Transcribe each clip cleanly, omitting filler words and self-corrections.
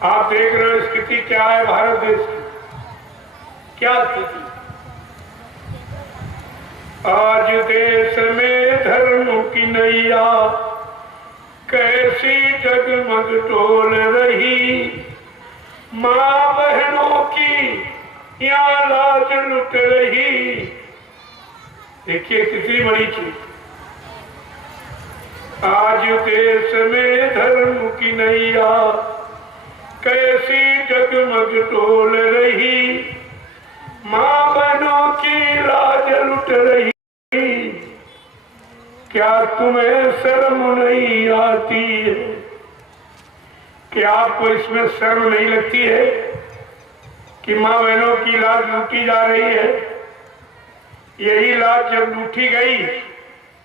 आप देख रहे हो स्थिति क्या है भारत देश की, क्या स्थिति। आज देश में धर्म की नैया कैसी जगमग डोल रही, माँ बहनों की यहाँ लाज लुट रही। देखिए कितनी बड़ी चीज। आज देश में धर्म की नैया कैसी जगमग डोल रही, माँ बहनों की लाज लुट रही। क्या तुम्हें शर्म नहीं आती है? क्या आपको इसमें शर्म नहीं लगती है कि माँ बहनों की लाज लूटी जा रही है? यही लाज जब लूटी गई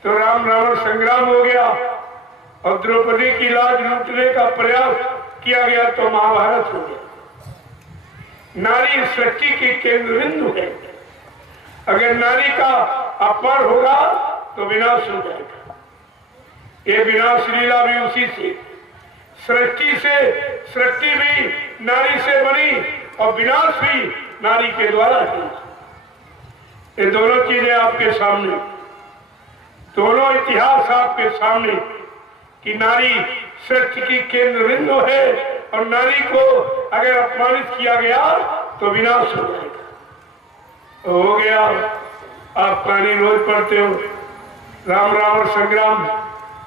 तो राम रावण संग्राम हो गया और द्रौपदी की लाज लूटने का प्रयास किया गया तो महाभारत हो गया। नारी सृष्टि की केंद्र बिंदु है। अगर नारी का अपमान होगा तो विनाश हो जाएगा। ये विनाश लीला भी उसी से, सृष्टि से, सृष्टि भी नारी से बनी और विनाश भी नारी के द्वारा है। ये दोनों चीजें आपके सामने, दोनों इतिहास आपके सामने कि नारी सृष्टि की केंद्र बिंदु है और नारी को अगर अपमानित किया गया तो विनाश हो जाएगा। हो गया। आप कहानी रोज पढ़ते हो, राम रावण संग्राम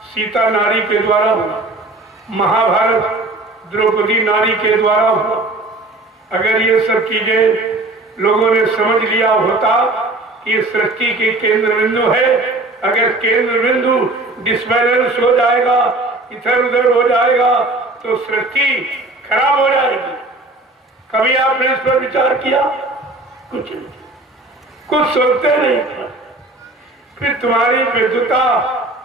सीता नारी के द्वारा हुआ, महाभारत द्रौपदी नारी के द्वारा हुआ। अगर ये सब चीजें लोगों ने समझ लिया होता कि सृष्टि की केंद्र बिंदु है, अगर केंद्र बिंदु डिसबैलेंस हो जाएगा, इधर उधर हो जाएगा तो सृष्टि खराब हो जाएगी। कभी आपने इस पर विचार किया? कुछ नहीं, कुछ सोचते नहीं। फिर तुम्हारी विद्वता,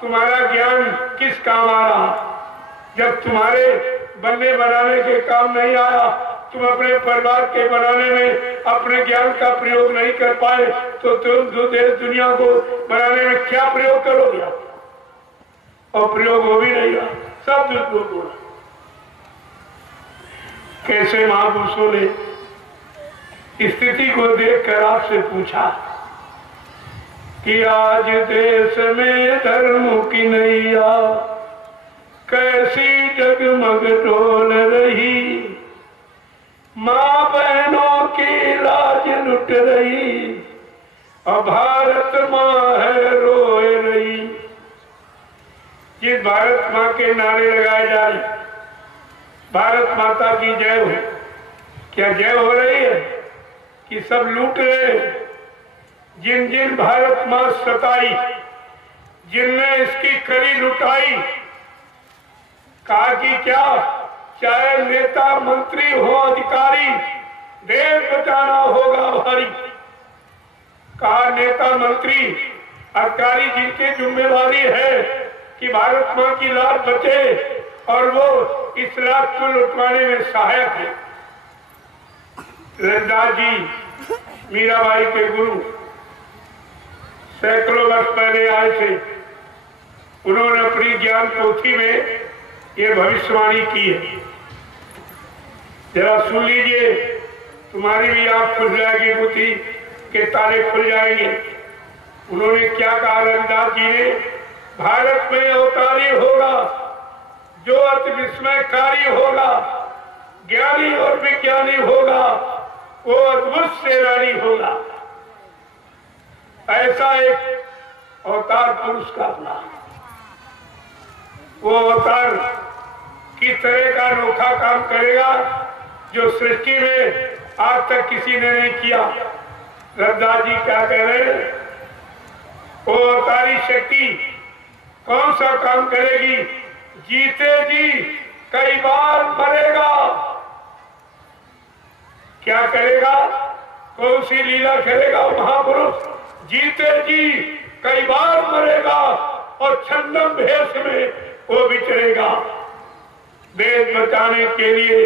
तुम्हारा ज्ञान किस काम आ रहा? जब तुम्हारे बनने बनाने के काम नहीं आया, तुम अपने परिवार के बनाने में अपने ज्ञान का प्रयोग नहीं कर पाए तो तुम देश दुनिया को बनाने में क्या प्रयोग करोगे? और प्रयोग हो भी नहीं रहा, सब दुरुपयोग हो रहा। कैसे महापुरुषों ने स्थिति को देखकर आपसे पूछा कि आज देश में धर्म की नैया कैसी जगमग डोल रही, माँ बहनों की लाज लुट रही और भारत माँ है रोए रही। जिस भारत माँ के नारे लगाए जा रहे, भारत माता की जय हो, क्या जय हो रही है कि सब लूट रहे? जिन जिन भारत माँ सताई, जिनने इसकी खरी लुटाई, कहा कि क्या चाहे नेता मंत्री हो अधिकारी, देश बचाना होगा भारी। कहा नेता मंत्री अधिकारी जिनकी जिम्मेवारी है कि भारत माँ की लाज बचे और वो इस लाज को लुटवाने में सहायक है। रविदास जी मीराबाई के गुरु सैकड़ों वर्ष पहले आए थे। उन्होंने अपनी ज्ञान पोथी में ये भविष्यवाणी की है, जरा सुन लीजिए, तुम्हारी भी आंख खुल जाएगी, बुद्धि के ताले खुल जाएंगे। उन्होंने क्या कहा रविदास जी ने? भारत में अवतारी होगा जो अति विस्मयकारी होगा, ज्ञानी और विज्ञानी होगा, वो अद्भुत सेनानी होगा। ऐसा एक अवतार पुरुष का नाम। वो अवतार किस तरह का अनोखा काम करेगा जो सृष्टि में आज तक किसी ने नहीं किया। रविदास जी क्या कह रहे हैं? वो अवतारी शक्ति कौन सा काम करेगी? जीते जी कई बार मरेगा। क्या करेगा? कौन सी लीला करेगा महापुरुष? जीते जी कई बार मरेगा और छंदम भेष में वो विचरेगा। देश बचाने के लिए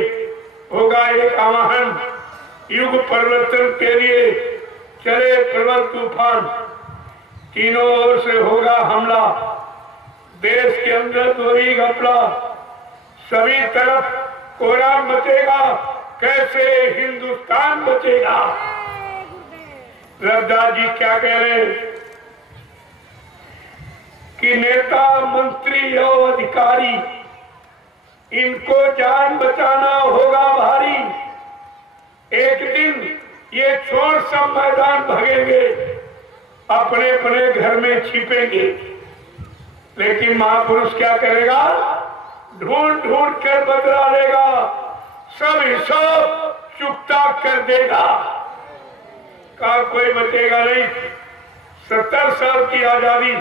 होगा एक आवाहन, युग परिवर्तन के लिए चले प्रबल तूफान, तीनों ओर से होगा हमला, देश के अंदर दोहरी घपला, सभी तरफ कोहराम मचेगा, कैसे हिंदुस्तान बचेगा। रविदास जी क्या कह रहे हैं कि नेता मंत्री और अधिकारी इनको जान बचाना होगा भारी। एक दिन ये छोड़ सब मैदान भगेंगे, अपने अपने घर में छिपेंगे। लेकिन महापुरुष क्या करेगा? ढूंढ ढूंढ कर बदला लेगा, सब हिसाब चुकता कर देगा। का कोई बचेगा नहीं। 70 साल की आजादी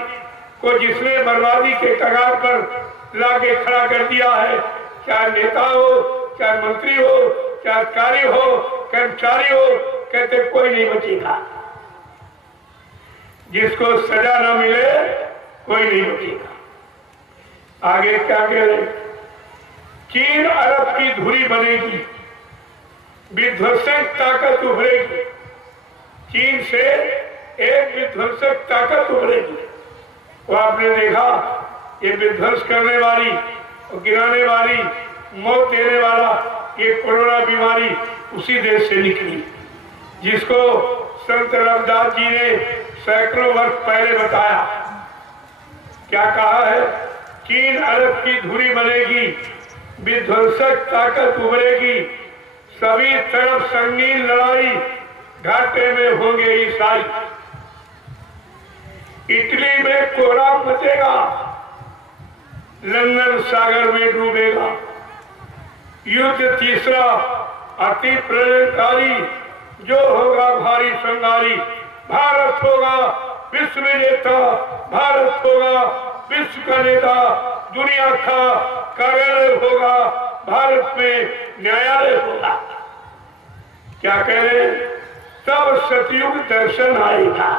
को जिसने बर्बादी के कगार पर लाके खड़ा कर दिया है, चाहे नेता हो, चाहे मंत्री हो, चाहे अधिकारी हो, कर्मचारी हो, कहते कोई नहीं बचेगा। जिसको सजा न मिले कोई नहीं बचेगा। आगे क्या कह रहे? चीन अरब की धुरी बनेगी, विध्वंसक ताकत उभरेगी। चीन से एक विध्वंसक ताकत उभरेगी। वो आपने देखा, ये विध्वंस करने वाली और गिराने वाली, मौत देने वाला ये कोरोना बीमारी उसी देश से निकली, जिसको संत रविदास जी ने सैकड़ों वर्ष पहले बताया। क्या कहा है? चीन अरब की धुरी बनेगी, विध्वंसक ताकत उभरेगी, सभी तरफ संगीन लड़ाई, घाटे में होंगे ईसाई। इटली में कोहराम मचेगा, लंदन सागर में डूबेगा। युद्ध तीसरा अति प्रलयकारी, जो होगा भारी संगारी। भारत होगा विश्व विजेता, भारत होगा विश्व का नेता, दुनिया का कार्यालय होगा, भारत में न्यायालय होगा। क्या कह रहे? तब सतयुग दर्शन आएगा,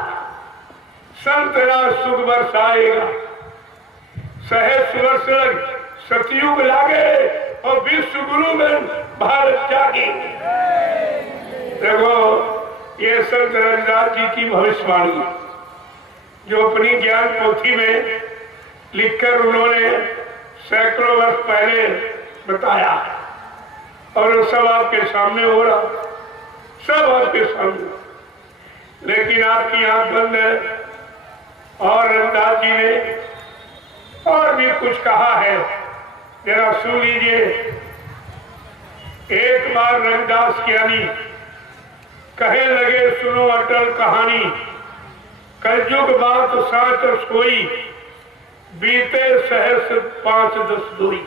संत राज सुख बरसाएगा। सहस्र वर्ष लग सतयुग लागे और विश्व गुरु में भारत जागे। देखो, ये संत रविदास जी की भविष्यवाणी जो अपनी ज्ञान पोथी में लिखकर उन्होंने सैकड़ों वर्ष पहले बताया, और सब आपके सामने हो रहा, सब आपके सामने। लेकिन आपकी आंख बंद है। और रविदास जी ने और भी कुछ कहा है, जरा सुन लीजिए। एक बार रविदास ज्ञानी कहे लगे, सुनो अटल कहानी, कलयुग बात साच सोई, बीते सहस्र 5-10 दोई।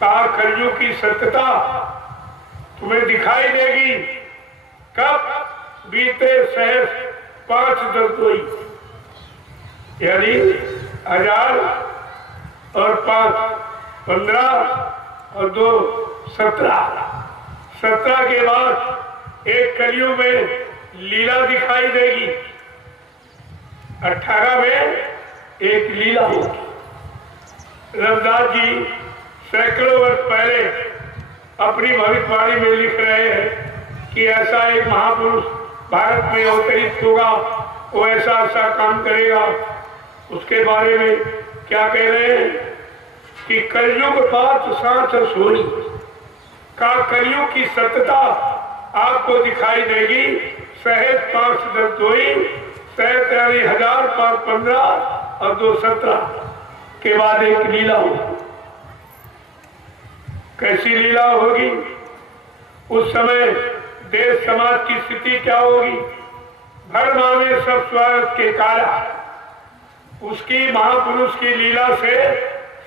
कहा कलयुग की सत्यता तुम्हें दिखाई देगी कब? बीते सहस्र 5-10 दोई, यानी 1000 और 5 15 और 2 17। 17 के बाद एक कलयुग में लीला दिखाई देगी, 18 में एक लीला होगी। रविदास जी सैकड़ों वर्ष पहले अपनी भविष्यवाणी में लिख रहे हैं कि ऐसा एक महापुरुष भारत में अवतरित होगा, वो ऐसा ऐसा काम करेगा। उसके बारे में क्या कह रहे हैं कि कलयुग बात साथ सोई, का कलयुग की सत्यता आपको दिखाई देगी। सहज 5-10 दोई, सहज यानी 1000 5 15 और 2 17 के बाद एक लीला होगी। कैसी लीला होगी? उस समय देश समाज की स्थिति क्या होगी? भरमा में सब स्वार्थ के काला, उसकी महापुरुष की लीला से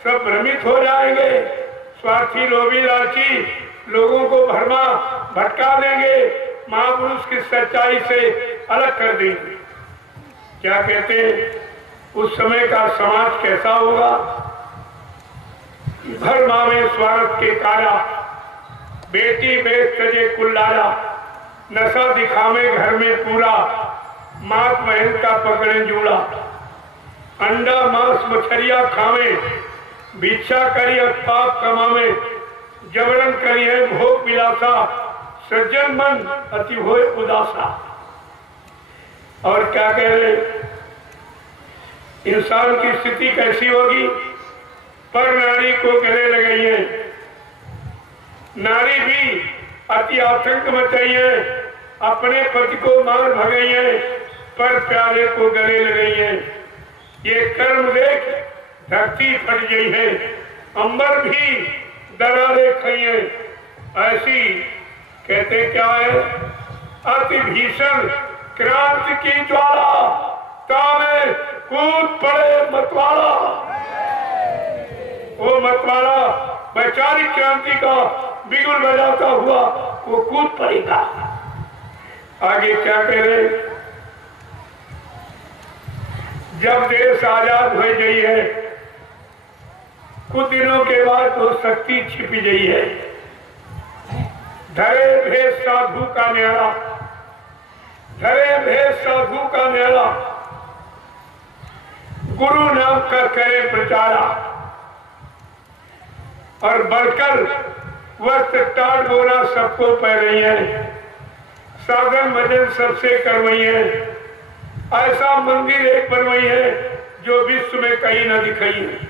सब भ्रमित हो जाएंगे। स्वार्थी लोभी लालची लोगों को भरमा भटका देंगे, महापुरुष की सच्चाई से अलग कर देंगे। क्या कहते हैं? उस समय का समाज कैसा होगा? भरमा में स्वार्थ के काला, बेटी बेच तजे कुल्लारा, नशा दिखावे घर में पूरा, मात बहन का पकड़े जूड़ा, अंडा मांस मछलिया खावे, भिक्षा करिए पाप कमावे, जबरन करिए भोग विलासा, सज्जन मन अति होए उदासा। और क्या कह रहे? इंसान की स्थिति कैसी होगी? पर नारी को गले लगाइए, नारी भी अति आतंक मचाई है, अपने पति को मार भगाई है, पर प्यारे को गले लगाई है। ये कर्म देख धरती फट गई है, अंबर भी दरारे खाई है। ऐसी कहते क्या है, अति भीषण क्रांति की ज्वाला, तामे कूद पड़े मतवाला। वो मतवाला वैचारिक क्रांति का बिगुल बजाता हुआ वो कूद पड़ेगा। आगे क्या कह रहे, जब देश आजाद हो गई है, कुछ दिनों के बाद वो शक्ति छिप गई है। धरे भेद साधु का न्यारा, धरे भेद साधु का न्यारा, गुरु नाम का करे प्रचारा। और बढ़कर वस्त्र टाट बोरा सबको पह रही है, साधन भजन सबसे कर रही है। ऐसा मंदिर एक बनवाई है जो विश्व में कहीं न दिखाई है।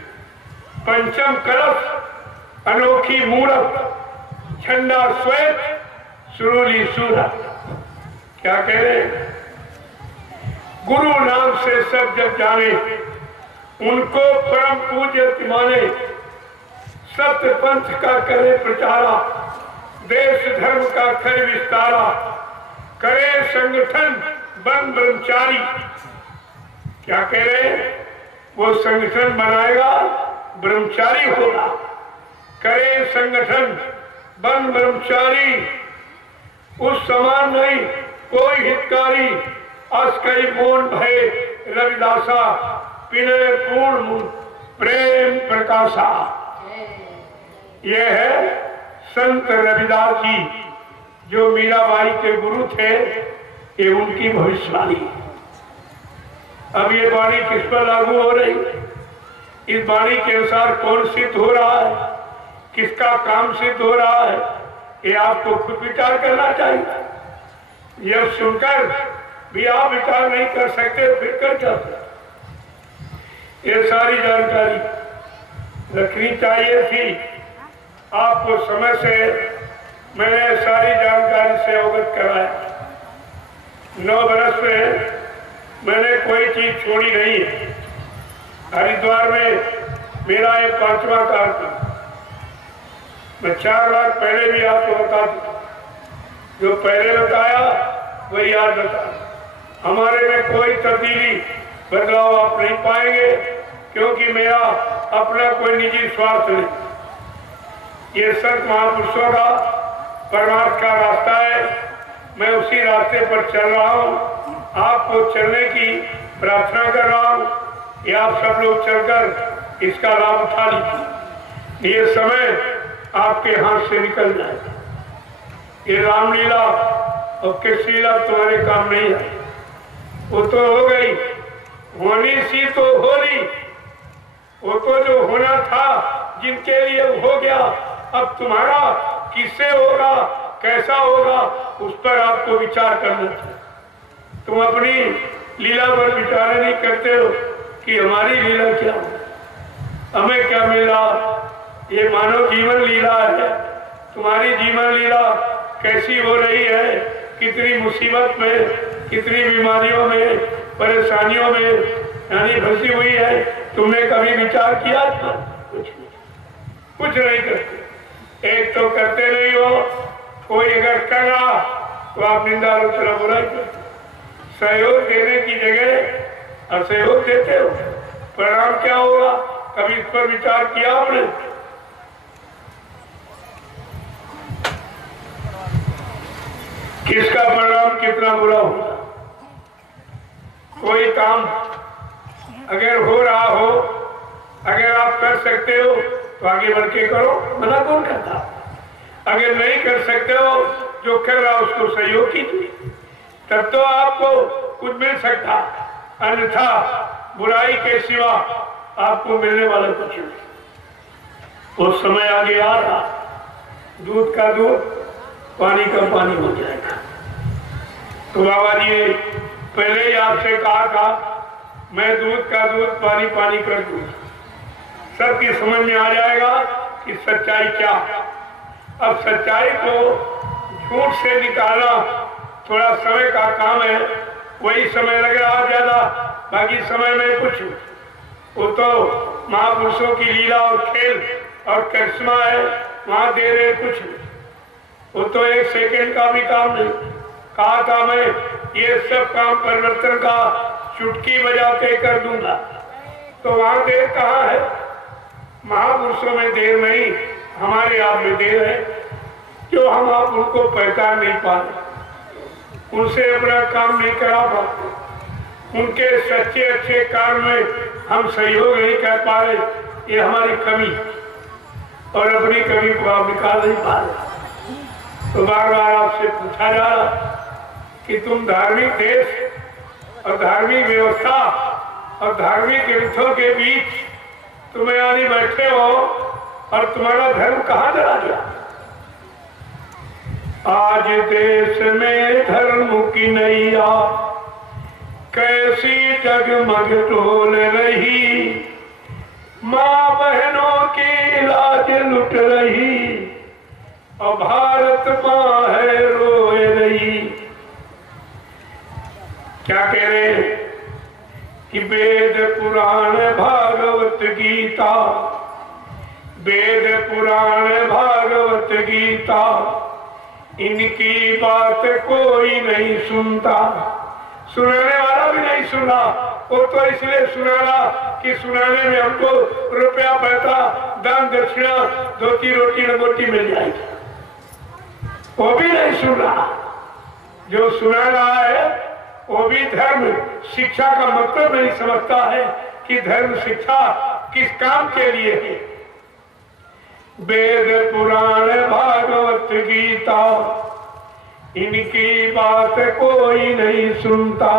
पंचम कलश अनोखी मूरत, झंडा श्वेत सुरूली सूरत। क्या कह रहे, गुरु नाम से सब जब जाने, उनको परम पूज्य माने। सत्य पंथ का करे प्रचारा, देश धर्म का करे विस्तारा। करे संगठन बन ब्रह्मचारी। क्या कह रहे, वो संगठन बनाएगा ब्रह्मचारी होगा। करे संगठन बन ब्रह्मचारी, उस समान नहीं कोई हितकारी। अस्कई मौन भय रविदासा, विनय पूर्ण प्रेम प्रकाशा। यह है संत रविदास जी, जो मीराबाई के गुरु थे। ये उनकी भविष्यवाणी। अब ये वाणी किस पर लागू हो रही, इस वाणी के अनुसार कौन सिद्ध हो रहा है, किसका काम सिद्ध हो रहा है, ये आपको खुद विचार करना चाहिए। यह सुनकर भी आप विचार नहीं कर सकते, फिर कर क्या सकते। ये सारी जानकारी रखनी चाहिए थी आपको। समय से मैंने सारी जानकारी से अवगत कराया। 9 वर्ष में मैंने कोई चीज छोड़ी नहीं है। हरिद्वार में मेरा एक 5वां कार्यक्रम, मैं 4 बार पहले भी आपको बता दूं, जो पहले बताया वही याद बता। हमारे में कोई तब्दीली बदलाव आप नहीं पाएंगे, क्योंकि मेरा अपना कोई निजी स्वार्थ नहीं। ये संत महापुरुषों का परमार्थ का रास्ता है, मैं उसी रास्ते पर चल रहा हूँ। आपको चलने की प्रार्थना कर रहा हूँ कि आप सब लोग चलकर इसका लाभ उठा लीजिए। ये समय आपके हाथ से निकल जाए। ये रामलीला और कृष्ण लीला तुम्हारे काम नहीं है। वो तो हो गई, होनी सी तो होली। वो तो जो होना था, जिनके लिए हो गया। अब तुम्हारा किससे होगा, कैसा होगा, उस पर आपको विचार करना चाहिए। तुम अपनी लीला पर विचार नहीं करते हो कि हमारी लीला क्या हो, हमें क्या मिला। ये मानव जीवन लीला है। तुम्हारी जीवन लीला कैसी हो रही है, कितनी मुसीबत में, कितनी बीमारियों में, परेशानियों में यानी फंसी हुई है। तुमने कभी विचार किया था? कुछ नहीं करते। एक तो करते नहीं हो, कोई अगर कर रहा तो आप निंदा आलोचना बुराई करते। सहयोग देने की जगह असहयोग देते हो, परिणाम क्या होगा, कभी इस पर विचार किया आपने? किसका परिणाम कितना बुरा होगा? कोई काम अगर हो रहा हो, अगर आप कर सकते हो तो आगे बढ़ के करो, मना कौन करता? अगर नहीं कर सकते हो, जो कर रहा उसको सहयोग कीजिए, तब तो आपको कुछ मिल सकता। अन्यथा बुराई के सिवा आपको मिलने वाला कुछ नहीं। उस समय आगे आ रहा, दूध का दूध, पानी का पानी हो जाएगा। तो बाबा जी ने पहले ही आपसे कहा था, मैं दूध का दूध, पानी पानी कर दूंगा। सबकी समझ में आ जाएगा कि सच्चाई क्या है। अब सच्चाई को झूठ से निकालना थोड़ा समय का काम है, वही समय लग रहा ज्यादा, बाकी समय में कुछ वो तो महापुरुषों की लीला और खेल और करिश्मा है, वहां दे रहे कुछ, वो तो एक सेकंड का भी काम नहीं। कहा था मैं ये सब काम परिवर्तन का चुटकी बजाते कर दूंगा, तो वहां देर कहाँ है? महापुरुषों में देर नहीं, हमारे आप में देर है, जो हम आप उनको पहचान नहीं पाते, उनसे अपना काम नहीं करा पाते, उनके सच्चे अच्छे काम में हम सहयोग नहीं कर पा रहे, ये हमारी कमी, और अपनी कमी को आप निकाल नहीं पा रहे। तो बार बार आपसे पूछा जा रहा कि तुम धार्मिक देश और धार्मिक व्यवस्था और धार्मिक ग्रंथों के बीच तुम यानी बैठे हो, और तुम्हारा धर्म कहाँ चला गया? आज देश में धर्म की नैया कैसी जगमग डोल रही, माँ बहनों की लाज लुट रही, और भारत माँ है रोए रही। क्या कह रहे हैं कि वेद पुराण भागवत गीता, वेद पुराण भागवत गीता, इनकी बात कोई नहीं सुनता। सुनाने वाला भी नहीं सुना, वो तो इसलिए सुनाना कि सुनाने में हमको रुपया पैसा दान दक्षिणा धोती रोटी लंगोटी मिल जाएगी, वो भी नहीं सुन रहा। जो सुना रहा है वो भी धर्म शिक्षा का मतलब नहीं समझता है कि धर्म शिक्षा किस काम के लिए है। वेद पुराण भागवत गीता, इनकी बात कोई नहीं सुनता।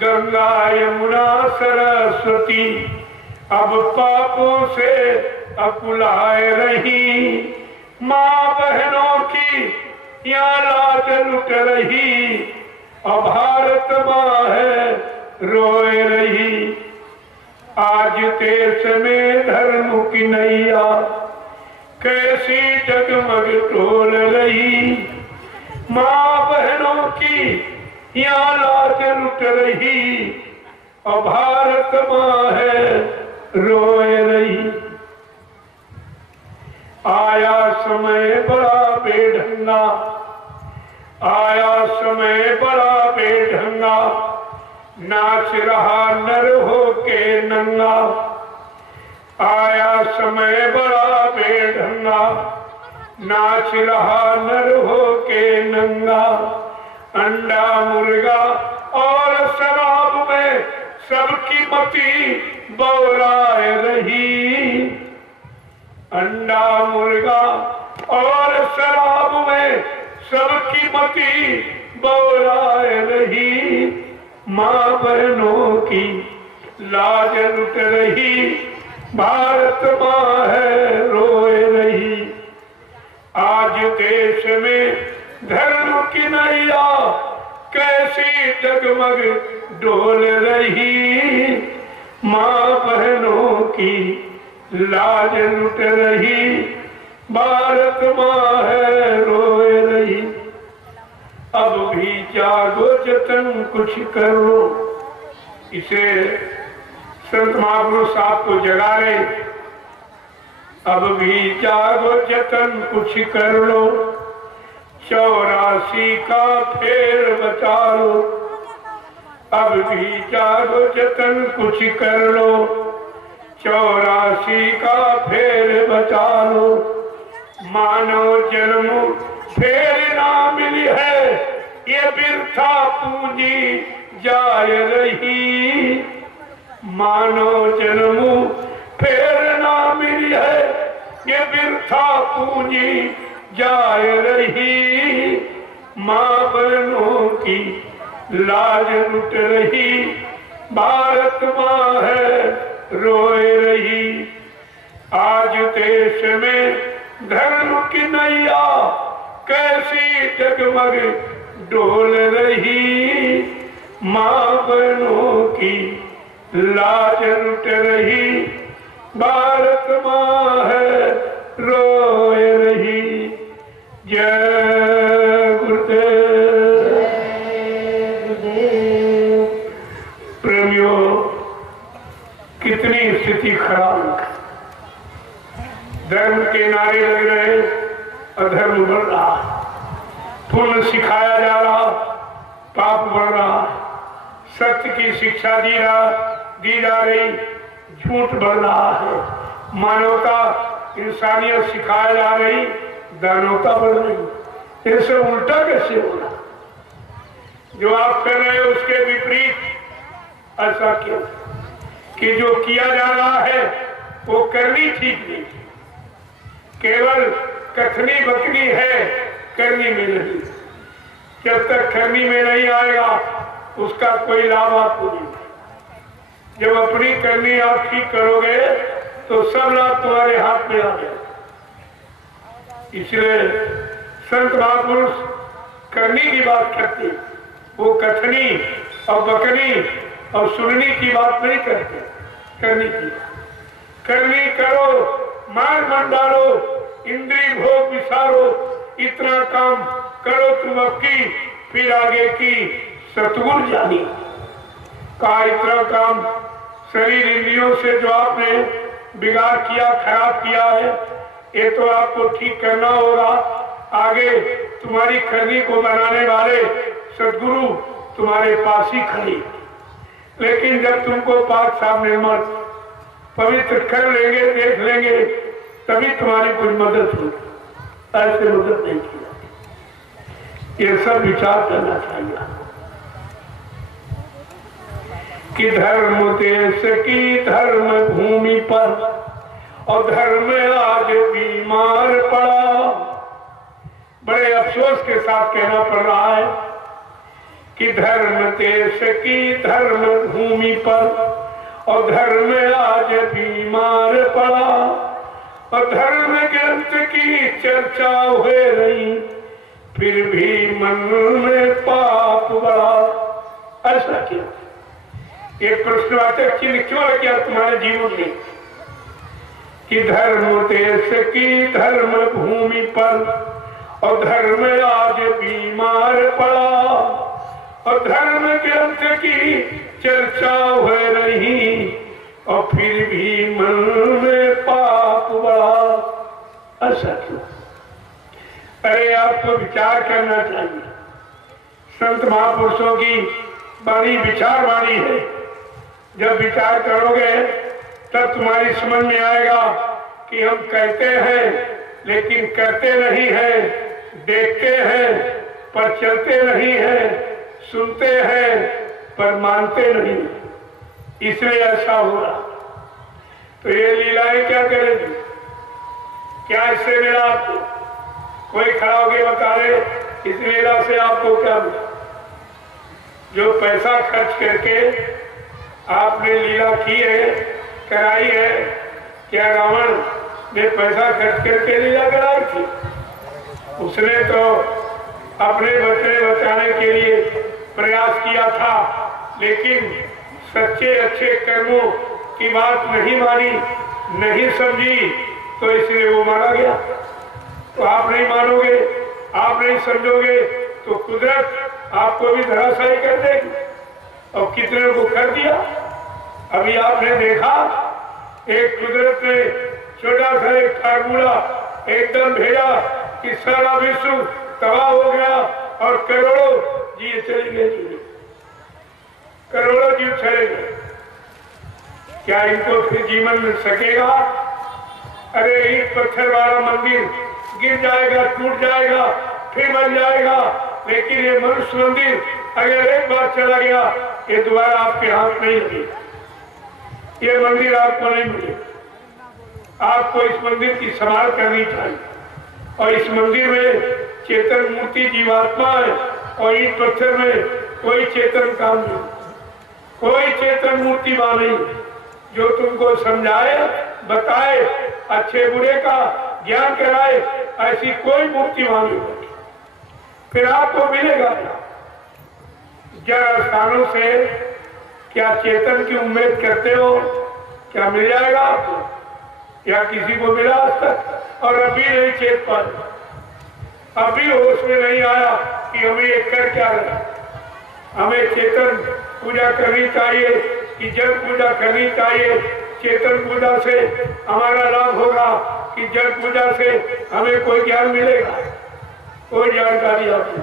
गंगा यमुना सरस्वती अब पापों से अकुलाए रही, माँ बहनों की यहाँ लाज लुट रही, और भारत माँ है रोए रही। आज देश में धर्म की नैया कैसी जगमग डोल रही, माँ बहनों की यहाँ लाज लुट रही, और भारत माँ है रोए रही। आया समय बड़ा बेढंगा, आया समय बड़ा बेढंगा, नाच रहा नर हो के नंगा। आया समय बड़ा बेढंगा, नाच रहा नर हो के नंगा। अंडा मुर्गा और शराब में सबकी मती बौराए रही। अंडा मुर्गा और शराब में सबकी मती बौराए रही, माँ बहनों की लाज लुट रही, भारत माँ है रोए रही। आज देश में धर्म की नैया कैसी जगमग डोल रही, माँ बहनों की लाज लुट रही, भारत माँ है रोए रही। अब भी जागो जतन कुछ करो, इसे संत महापुरुष साहब को जगा रहे। अब भी जागो जतन कुछ कर लो, 84 का फेर बचा लो। अब भी जागो जतन कुछ कर लो, 84 का फेर बचा लो। मानव जन्म फेर ना मिली है, ये बिरथा पूंजी जाए रही। मानव जन्म फेर ना मिली है, ये बिरथा पूंजी जाए रही। माँ बहनों की लाज लुट रही, भारत माँ है रोए रही। आज देश में धर्म की नैया कैसी जगमग डोल रही, माँ बहनों की लाज लुट रही, भारत माँ है रोए रही। जय गुरुदेव। प्रेमियों, कितनी स्थिति खराब, धर्म के नारे लग रहे, अधर्म बढ़ रहा, पुण्य सिखाया जा रहा, पाप बढ़ रहा, सत्य की शिक्षा दी जा रही, झूठ बढ़ रहा है, मानवता इंसानियत सिखाया जा रही, दानवता बढ़ रही। इससे उल्टा कैसे हो रहा? जो आप कर रहे हो उसके विपरीत। ऐसा क्यों कि जो किया जा रहा है वो करनी ठीक नहीं, केवल कथनी बकनी है, करनी में नहीं। जब तक करनी में नहीं आएगा उसका कोई लाभ आपको नहीं। जब अपनी करनी आप ठीक करोगे तो सब लाभ तुम्हारे हाथ में आ जाए। इसलिए संत महापुरुष करनी की बात करते, वो कथनी और बकनी और सुननी की बात नहीं करते, करनी की। करनी करो, मान मन डालो, इंद्रिय भोग विसारो, इतना काम करो तुम अब की, फिर आगे की सतगुरु जानी। का इतना काम शरीर इंद्रियों से जो आपने बिगाड़ किया, खराब किया है, ये तो आपको ठीक करना होगा। आगे तुम्हारी करनी को बनाने वाले सदगुरु तुम्हारे पास ही खड़ी। लेकिन जब तुमको पाक साहब निर्मल पवित्र कर लेंगे, देख लेंगे, तभी तुम्हारी कुछ मदद होगी। ऐसे मदद नहीं की जाती। ये सब विचार करना चाहिए कि धर्म देश की धर्म भूमि पर और धर्म आज बीमार पड़ा। बड़े अफसोस के साथ कहना पड़ रहा है कि धर्म देश की धर्म भूमि पर और धर्म आज बीमार पड़ा, और धर्म ग्रंथ की चर्चा हो रही, फिर भी मन में पाप बढ़ा। ऐसा क्यों? ये प्रश्नवाचक चिन्ह क्यों लग गया तुम्हारे जीवन में कि धर्म देश की धर्म भूमि पर और धर्म आज बीमार पड़ा, और धर्म ग्रंथ की चर्चा हो रही, और फिर भी मन में पाप बढ़ा। ऐसा क्यों? अरे आपको विचार करना चाहिए। संत महापुरुषों की वाणी विचार वाणी है। जब विचार करोगे तब तुम्हारी समझ में आएगा कि हम कहते हैं लेकिन करते नहीं हैं, देखते हैं पर चलते नहीं हैं, सुनते हैं पर मानते नहीं, इसलिए ऐसा हो रहा। तो ये लीलाएं क्या करेगी? क्या इससे मिला आपको? कोई खड़ा होके बता रहे इस लीला से आपको क्या मिला? जो पैसा खर्च करके आपने लीला की है, कराई है, क्या रावण ने पैसा खर्च करके लीला कराई थी? उसने तो अपने बच्चे बचाने के लिए प्रयास किया था, लेकिन सच्चे अच्छे कर्मों की बात नहीं मानी, नहीं समझी, तो इसलिए वो मारा गया। तो आप नहीं मानोगे, आप नहीं समझोगे तो कुदरत आपको भी धराशायी कर देगी। और कितने को कर दिया? अभी आपने देखा एक कुदरत ने छोटा सा एक फार्मूला एकदम भेजा कि सारा विश्व तबाह हो गया और करोड़ों जीव चले गए, करोड़ों जीव चले गए। क्या इनको फिर जीवन मिल सकेगा? अरे ईंट पत्थर वाला मंदिर गिर जाएगा, टूट जाएगा, फिर बन जाएगा, लेकिन ये मनुष्य मंदिर अगर एक बार चला गया ये दोबारा आपके हाथ नहीं लगे, ये मंदिर आपको नहीं मिले। आपको इस मंदिर की संभाल करनी चाहिए, और इस मंदिर में चेतन मूर्ति जीवात्मा है, और ईंट पत्थर में कोई चेतन काम नहीं, कोई चेतन मूर्ति नहीं जो तुमको समझाए, बताए, अच्छे बुरे का ज्ञान कराए, ऐसी कोई मूर्ति नहीं। फिर आपको मिलेगा जड़ स्थानों से क्या चेतन की उम्मीद करते हो? क्या मिल जाएगा आपको? या किसी को मिला आज तक? और अभी नहीं चेत पाए। अभी होश में नहीं आया कि हमें ये कर क्या रहे। हमें चेतन पूजा करनी चाहिए कि जल पूजा करनी चाहिए। चेतन पूजा से हमारा लाभ होगा कि जल पूजा से हमें कोई ज्ञान मिलेगा, कोई जानकारी आपको